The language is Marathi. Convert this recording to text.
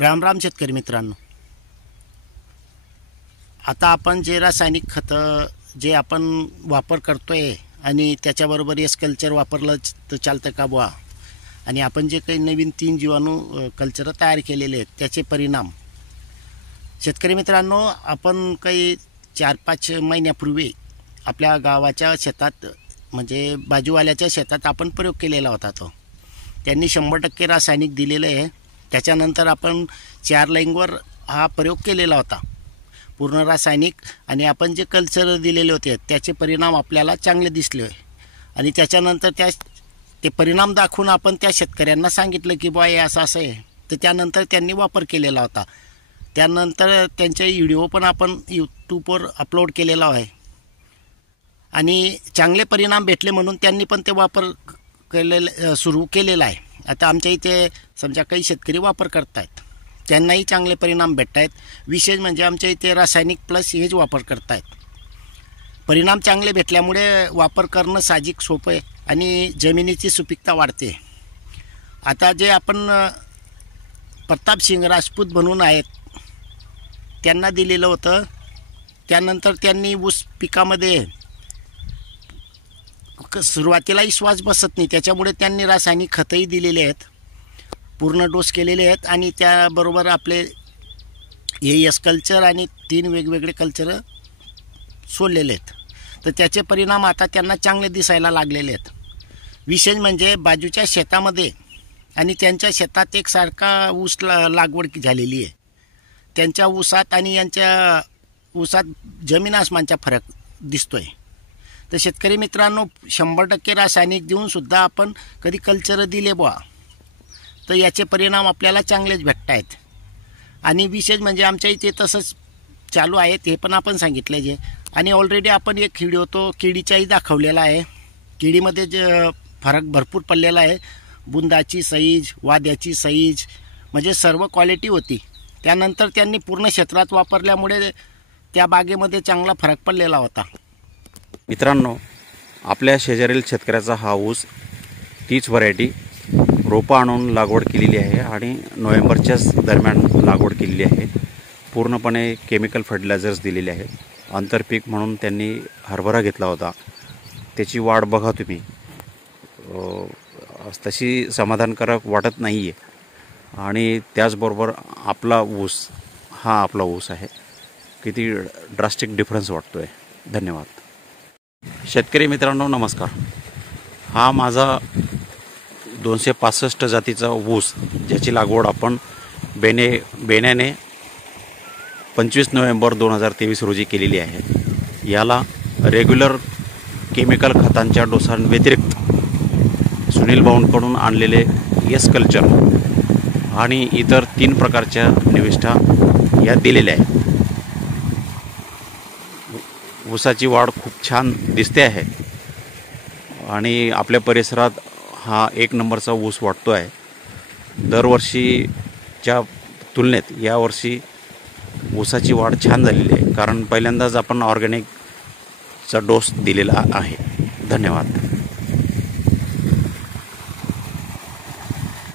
राम राम शेतकरी मित्रांनो, आता आपण जे रासायनिक खतं जे आपण वापर करतोय आणि त्याच्याबरोबर एस कल्चर वापरलं तर चालतं का बुवा, आणि आपण जे काही नवीन 3 जीवाणू कल्चर तयार केलेले आहेत त्याचे परिणाम शेतकरी मित्रांनो, आपण काही 4-5 महिन्यापूर्वी आपल्या गावाच्या शेतात म्हणजे बाजूवाल्याच्या शेतात आपण प्रयोग केलेला होता. त्यांनी 100% रासायनिक दिलेलं आहे. त्याच्यानंतर आपण 4 लाईनवर हा प्रयोग केलेला होता पूर्ण रासायनिक, आणि आपण जे कल्चर दिलेले होते त्याचे परिणाम आपल्याला चांगले दिसले. आणि त्याच्यानंतर ते परिणाम दाखवून आपण त्या शेतकऱ्यांना सांगितलं की बुवा हे असं असं आहे. तर त्यानंतर त्यांनी वापर केलेला होता. त्यानंतर त्यांचे व्हिडिओ पण आपण यूट्यूबवर अपलोड केलेला आहे आणि चांगले परिणाम भेटले म्हणून त्यांनी पण ते वापर सुरू केलेला आहे. आता आमच्या इथे समजा काही शेतकरी वापर करत आहेत, त्यांनाही चांगले परिणाम भेटत आहेत. विशेष म्हणजे आमच्या इथे रासायनिक प्लस हेच वापर करत आहेत. परिणाम चांगले भेटल्यामुळे वापर करणं साहजिक सोपं आहे आणि जमिनीची सुपीकता वाढते. आता जे आपण प्रताप सिंग राजपूत म्हणून आहेत त्यांना दिलेलं होतं, त्यानंतर त्यांनी ऊस पिकामध्ये सुरुवातीला विश्वास बसत नाही, त्याच्यामुळे त्यांनी रासायनिक खतही दिलेले आहेत, पूर्ण डोस केलेले आहेत आणि त्याबरोबर आपले हे एस कल्चर आणि 3 वेगवेगळे कल्चर सोडलेले आहेत. तर त्याचे परिणाम आता त्यांना चांगले दिसायला लागलेले आहेत. विशेष म्हणजे बाजूच्या शेतामध्ये आणि त्यांच्या शेतात एकसारखा ऊस लागवड झालेली आहे. त्यांच्या ऊसात आणि यांच्या ऊसात जमीन आसमानचा फरक दिसतोय. तर शेतकरी मित्रांनो, 100% रासायनिक देऊनसुद्धा आपण कधी कल्चर दिले बुवा तर याचे परिणाम आपल्याला चांगलेच भेटत आहेत. आणि विशेष म्हणजे आमच्या इथे तसंच चालू आहेत हे पण आपण सांगितलं जे. आणि ऑलरेडी आपण एक व्हिडिओ तो केळीचाही दाखवलेला आहे. केळीमध्ये जे फरक भरपूर पडलेला आहे. बुंदाची साईज, वाद्याची साईज म्हणजे सर्व क्वालिटी होती. त्यानंतर त्यांनी पूर्ण क्षेत्रात वापरल्यामुळे त्या बागेमध्ये चांगला फरक पडलेला होता. मित्रांनो, आपल्या शेजारील शेतकऱ्याचा हा ऊस तीच व्हरायटी रोपं आणून लागवड केलेली आहे आणि नोव्हेंबरच्याच दरम्यान लागवड केलेली आहे. पूर्णपणे केमिकल फर्टिलायझर्स दिलेले आहेत. आंतरपीक म्हणून त्यांनी हरभरा घेतला होता. त्याची वाढ बघा तुम्ही, तशी समाधानकारक वाटत नाही आहे. आणि त्याचबरोबर आपला ऊस हा आपला ऊस आहे. किती ड्रास्टिक डिफरन्स वाटतो आहे. धन्यवाद. शेतकरी मित्रांनो नमस्कार. हा माझा 265 जातीचा ऊस ज्याची लागवड आपण बेण्याने 25 नोव्हेंबर 2023 रोजी केलेली आहे. याला रेग्युलर केमिकल खतांच्या डोसांव्यतिरिक्त सुनील भाऊंकडून आणलेले एस कल्चर आणि इतर 3 प्रकारच्या निविष्ठा या दिलेल्या आहेत. ऊसाची वाढ खूप छान दिसते आहे आणि आपल्या परिसरात हा 1 नंबरचा ऊस वाटतो आहे. दरवर्षीच्या तुलनेत यावर्षी ऊसाची वाढ छान झालेली आहे, कारण पहिल्यांदाच आपण ऑर्गॅनिकचा डोस दिलेला आहे. धन्यवाद.